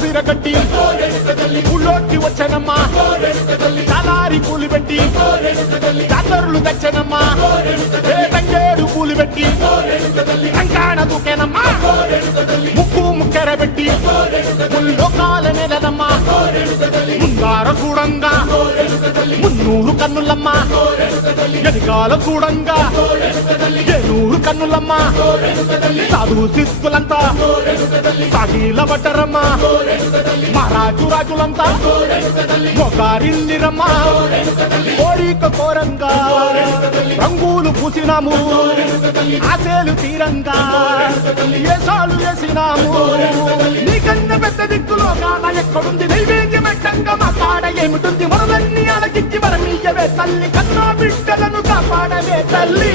సిరగట్టి ఊళ్ళోకి వచ్చనమ్మా తలారి పూలు పెట్టి జాతరులు తెచ్చనమ్మా తంగేడు పూలు పెట్టి కంకాణ దూకేనమ్మా ముక్కు ముక్కెర పెట్టి ముల్లోకాల నెలనమ్మా ముందార చూడంగా మున్నూరు కన్నులమ్మా ఎదికాల చూడంగా ఏనూరు కన్నులమ్మా సాధు సిద్ధులంతా సాగిల పడ్డరమ్మా మహారాజు రాజులంతా మొగారిల్లిరమ్మా కోరిక కోరంగా రంగులు పూసినాము ఆశలు తీరంగా ఏసాలు వేసినాము నీకన్నా పెద్ద దిక్కులో కాన ఎక్కడుంది నైవేద్యం పెట్టంగా మా కాడ ఏమిటుంది మనలన్నీ అలకించి మరమీయవే తల్లి కన్నా బిడ్డలను కాపాడవే తల్లి